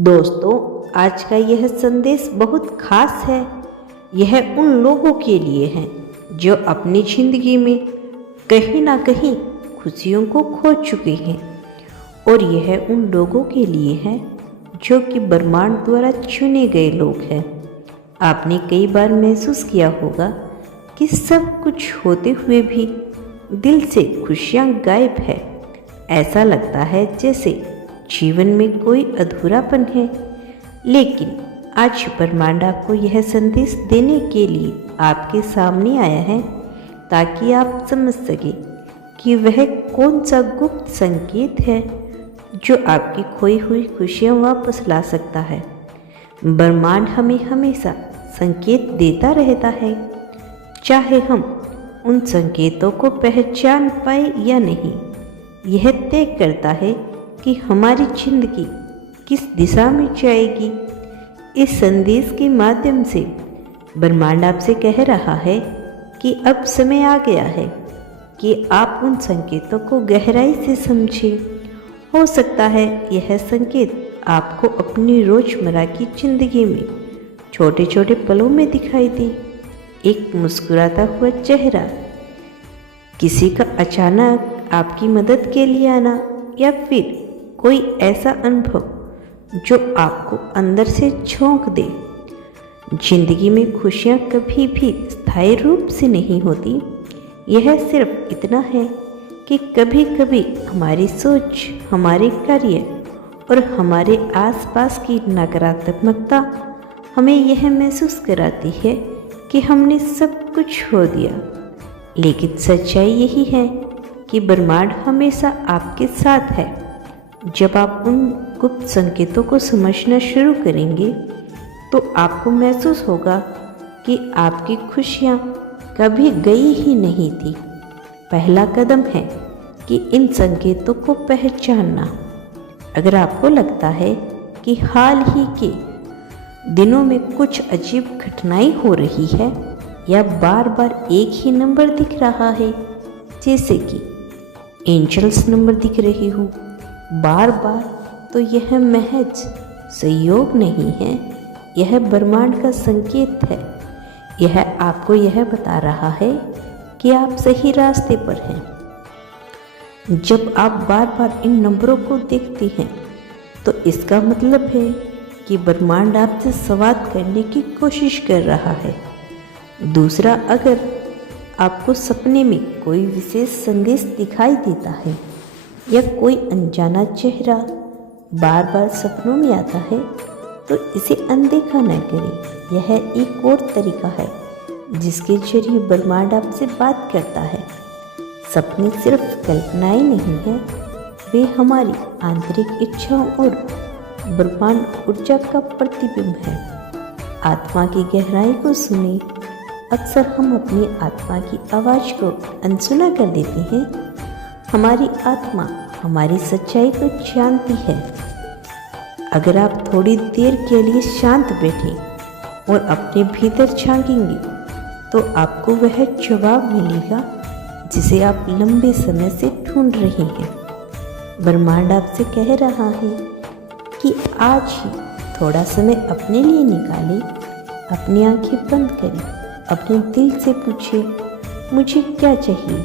दोस्तों, आज का यह संदेश बहुत खास है। यह उन लोगों के लिए है जो अपनी जिंदगी में कहीं ना कहीं खुशियों को खो चुके हैं, और यह उन लोगों के लिए है जो कि ब्रह्मांड द्वारा चुने गए लोग हैं। आपने कई बार महसूस किया होगा कि सब कुछ होते हुए भी दिल से खुशियाँ गायब है। ऐसा लगता है जैसे जीवन में कोई अधूरापन है। लेकिन आज ब्रह्मांड आपको यह संदेश देने के लिए आपके सामने आया है, ताकि आप समझ सके कि वह कौन सा गुप्त संकेत है जो आपकी खोई हुई खुशियाँ वापस ला सकता है। ब्रह्मांड हमें हमेशा संकेत देता रहता है, चाहे हम उन संकेतों को पहचान पाए या नहीं। यह तय करता है कि हमारी जिंदगी किस दिशा में जाएगी। इस संदेश के माध्यम से ब्रह्मांड आपसे कह रहा है कि अब समय आ गया है कि आप उन संकेतों को गहराई से समझें। हो सकता है यह संकेत आपको अपनी रोजमर्रा की जिंदगी में छोटे छोटे पलों में दिखाई दे। एक मुस्कुराता हुआ चेहरा, किसी का अचानक आपकी मदद के लिए आना, या फिर कोई ऐसा अनुभव जो आपको अंदर से झोंक दे। जिंदगी में खुशियाँ कभी भी स्थायी रूप से नहीं होती। यह सिर्फ इतना है कि कभी कभी हमारी सोच, हमारे कार्य और हमारे आसपास की नकारात्मकता हमें यह महसूस कराती है कि हमने सब कुछ खो दिया। लेकिन सच्चाई यही है कि ब्रह्मांड हमेशा आपके साथ है। जब आप उन गुप्त संकेतों को समझना शुरू करेंगे तो आपको महसूस होगा कि आपकी खुशियाँ कभी गई ही नहीं थी। पहला कदम है कि इन संकेतों को पहचानना। अगर आपको लगता है कि हाल ही के दिनों में कुछ अजीब घटनाएं हो रही है, या बार बार एक ही नंबर दिख रहा है, जैसे कि एंजल्स नंबर दिख रही हो बार बार, तो यह महज संयोग नहीं है, यह ब्रह्मांड का संकेत है। यह आपको यह बता रहा है कि आप सही रास्ते पर हैं। जब आप बार बार इन नंबरों को देखते हैं तो इसका मतलब है कि ब्रह्मांड आपसे संवाद करने की कोशिश कर रहा है। दूसरा, अगर आपको सपने में कोई विशेष संदेश दिखाई देता है या कोई अनजाना चेहरा बार बार सपनों में आता है, तो इसे अनदेखा न करें। यह एक और तरीका है जिसके जरिए ब्रह्मांड आपसे बात करता है। सपने सिर्फ कल्पनाएं नहीं हैं, वे हमारी आंतरिक इच्छाओं और ब्रह्मांड ऊर्जा का प्रतिबिंब है। आत्मा की गहराई को सुने। अक्सर हम अपनी आत्मा की आवाज़ को अनसुना कर देते हैं। हमारी आत्मा हमारी सच्चाई को जानती है। अगर आप थोड़ी देर के लिए शांत बैठें और अपने भीतर झांकेंगे तो आपको वह जवाब मिलेगा जिसे आप लंबे समय से ढूंढ रहे हैं। ब्रह्मांड आपसे कह रहा है कि आज ही थोड़ा समय अपने लिए निकालें। अपनी आंखें बंद करें, अपने दिल से पूछें, मुझे क्या चाहिए।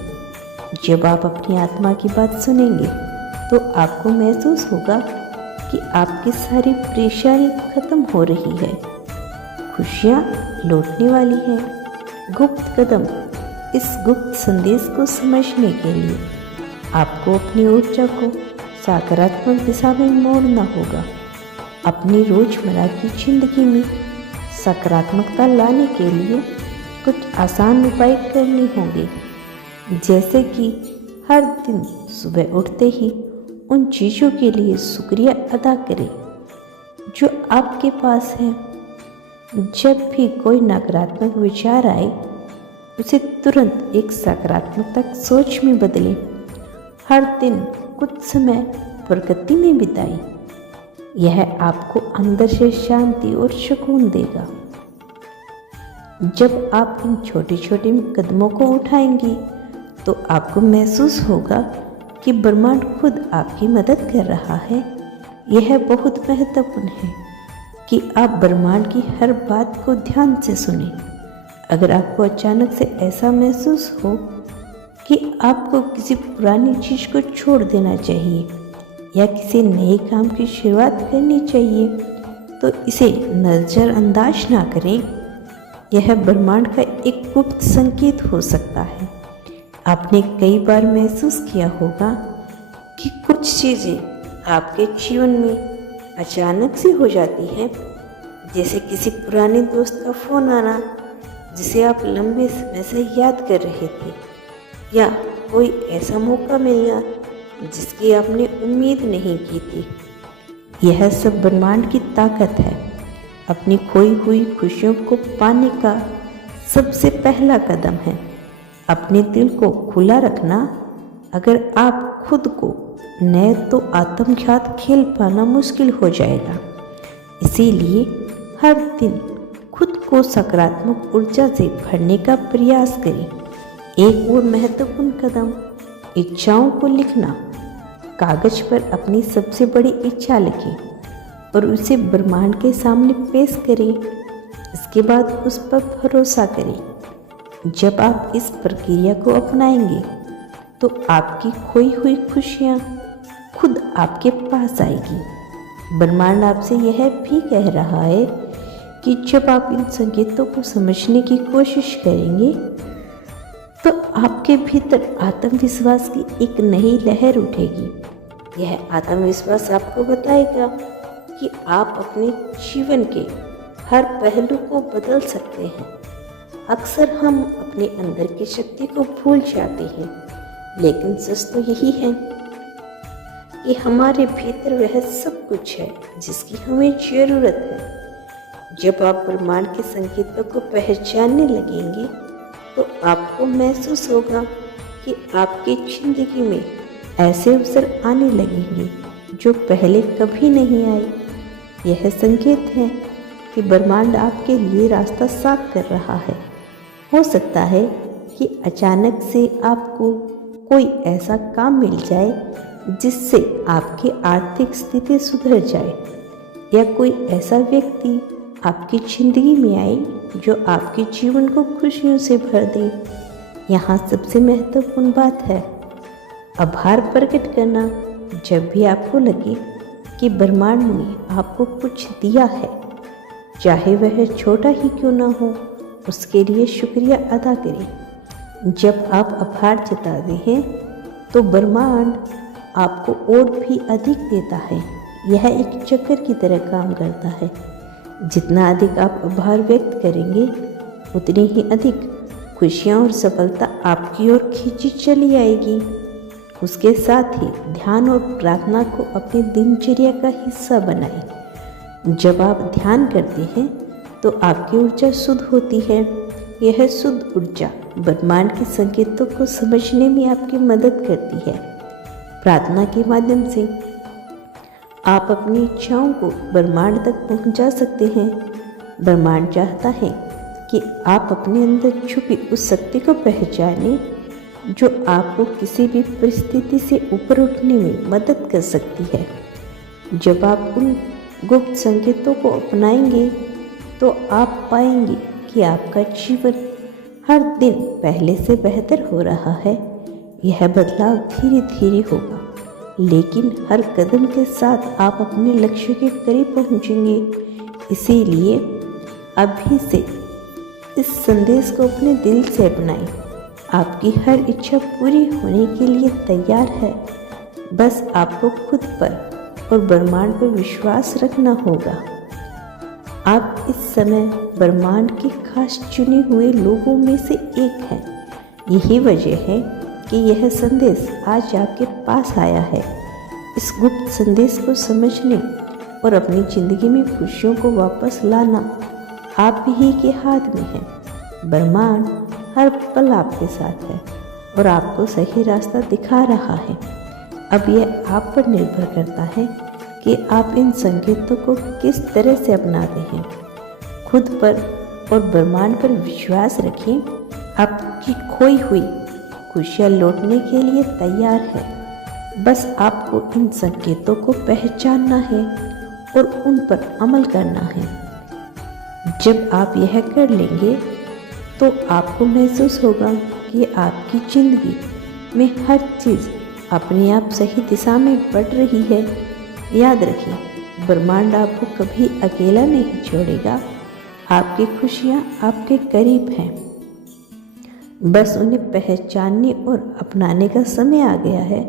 जब आप अपनी आत्मा की बात सुनेंगे तो आपको महसूस होगा कि आपकी सारी परेशानी खत्म हो रही है, खुशियाँ लौटने वाली हैं। गुप्त कदम। इस गुप्त संदेश को समझने के लिए आपको अपनी ऊर्जा को सकारात्मक दिशा में मोड़ना होगा। अपनी रोजमर्रा की जिंदगी में सकारात्मकता लाने के लिए कुछ आसान उपाय करने होंगे, जैसे कि हर दिन सुबह उठते ही उन चीज़ों के लिए शुक्रिया अदा करें जो आपके पास है। जब भी कोई नकारात्मक विचार आए, उसे तुरंत एक सकारात्मक सोच में बदलें। हर दिन कुछ समय प्रकृति में बिताएं। यह आपको अंदर से शांति और सुकून देगा। जब आप इन छोटे छोटे कदमों को उठाएंगे तो आपको महसूस होगा कि ब्रह्मांड खुद आपकी मदद कर रहा है। यह बहुत महत्वपूर्ण है कि आप ब्रह्मांड की हर बात को ध्यान से सुनें। अगर आपको अचानक से ऐसा महसूस हो कि आपको किसी पुरानी चीज़ को छोड़ देना चाहिए या किसी नए काम की शुरुआत करनी चाहिए, तो इसे नज़रअंदाज ना करें। यह ब्रह्मांड का एक गुप्त संकेत हो सकता है। आपने कई बार महसूस किया होगा कि कुछ चीज़ें आपके जीवन में अचानक से हो जाती हैं, जैसे किसी पुराने दोस्त का फ़ोन आना जिसे आप लंबे समय से याद कर रहे थे, या कोई ऐसा मौका मिलना जिसकी आपने उम्मीद नहीं की थी। यह सब ब्रह्मांड की ताकत है। अपनी खोई हुई खुशियों को पाने का सबसे पहला कदम है अपने दिल को खुला रखना। अगर आप खुद को न तो आत्मघात खेल पाना मुश्किल हो जाएगा। इसीलिए हर दिन खुद को सकारात्मक ऊर्जा से भरने का प्रयास करें। एक और महत्वपूर्ण कदम, इच्छाओं को लिखना। कागज पर अपनी सबसे बड़ी इच्छा लिखें और उसे ब्रह्मांड के सामने पेश करें। इसके बाद उस पर भरोसा करें। जब आप इस प्रक्रिया को अपनाएंगे तो आपकी खोई हुई खुशियाँ खुद आपके पास आएगी। ब्रह्मांड आपसे यह भी कह रहा है कि जब आप इन संकेतों को समझने की कोशिश करेंगे तो आपके भीतर आत्मविश्वास की एक नई लहर उठेगी। यह आत्मविश्वास आपको बताएगा कि आप अपने जीवन के हर पहलू को बदल सकते हैं। अक्सर हम अपने अंदर की शक्ति को भूल जाते हैं, लेकिन सच तो यही है कि हमारे भीतर वह सब कुछ है जिसकी हमें ज़रूरत है। जब आप ब्रह्मांड के संकेतों को पहचानने लगेंगे तो आपको महसूस होगा कि आपकी जिंदगी में ऐसे अवसर आने लगेंगे जो पहले कभी नहीं आए। यह संकेत है कि ब्रह्मांड आपके लिए रास्ता साफ कर रहा है। हो सकता है कि अचानक से आपको कोई ऐसा काम मिल जाए जिससे आपकी आर्थिक स्थिति सुधर जाए, या कोई ऐसा व्यक्ति आपकी ज़िंदगी में आए जो आपके जीवन को खुशियों से भर दे। यहाँ सबसे महत्वपूर्ण बात है आभार प्रकट करना। जब भी आपको लगे कि ब्रह्मांड ने आपको कुछ दिया है, चाहे वह छोटा ही क्यों ना हो, उसके लिए शुक्रिया अदा करें। जब आप आभार जताते हैं तो ब्रह्मांड आपको और भी अधिक देता है। यह एक चक्कर की तरह काम करता है। जितना अधिक आप आभार व्यक्त करेंगे, उतनी ही अधिक खुशियाँ और सफलता आपकी ओर खींची चली आएगी। उसके साथ ही ध्यान और प्रार्थना को अपनी दिनचर्या का हिस्सा बनाएं। जब आप ध्यान करते हैं तो आपकी ऊर्जा शुद्ध होती है। यह शुद्ध ऊर्जा ब्रह्मांड के संकेतों को समझने में आपकी मदद करती है। प्रार्थना के माध्यम से आप अपनी इच्छाओं को ब्रह्मांड तक पहुंचा सकते हैं। ब्रह्मांड चाहता है कि आप अपने अंदर छुपी उस शक्ति को पहचानें जो आपको किसी भी परिस्थिति से ऊपर उठने में मदद कर सकती है। जब आप उन गुप्त संकेतों को अपनाएंगे तो आप पाएंगे कि आपका जीवन हर दिन पहले से बेहतर हो रहा है। यह बदलाव धीरे धीरे होगा, लेकिन हर कदम के साथ आप अपने लक्ष्य के करीब पहुंचेंगे। इसीलिए अभी से इस संदेश को अपने दिल से अपनाएं। आपकी हर इच्छा पूरी होने के लिए तैयार है। बस आपको खुद पर और ब्रह्मांड पर विश्वास रखना होगा। आप इस समय ब्रह्मांड के खास चुने हुए लोगों में से एक हैं। यही वजह है कि यह संदेश आज आपके पास आया है। इस गुप्त संदेश को समझने और अपनी ज़िंदगी में खुशियों को वापस लाना आप ही के हाथ में है। ब्रह्मांड हर पल आपके साथ है और आपको सही रास्ता दिखा रहा है। अब यह आप पर निर्भर करता है कि आप इन संकेतों को किस तरह से अपनाते हैं। खुद पर और ब्रह्मांड पर विश्वास रखें। आपकी खोई हुई खुशियाँ लौटने के लिए तैयार है। बस आपको इन संकेतों को पहचानना है और उन पर अमल करना है। जब आप यह कर लेंगे तो आपको महसूस होगा कि आपकी ज़िंदगी में हर चीज़ अपने आप सही दिशा में बढ़ रही है। याद रखिए, ब्रह्मांड आपको कभी अकेला नहीं छोड़ेगा। आपकी खुशियाँ आपके करीब हैं, बस उन्हें पहचानने और अपनाने का समय आ गया है।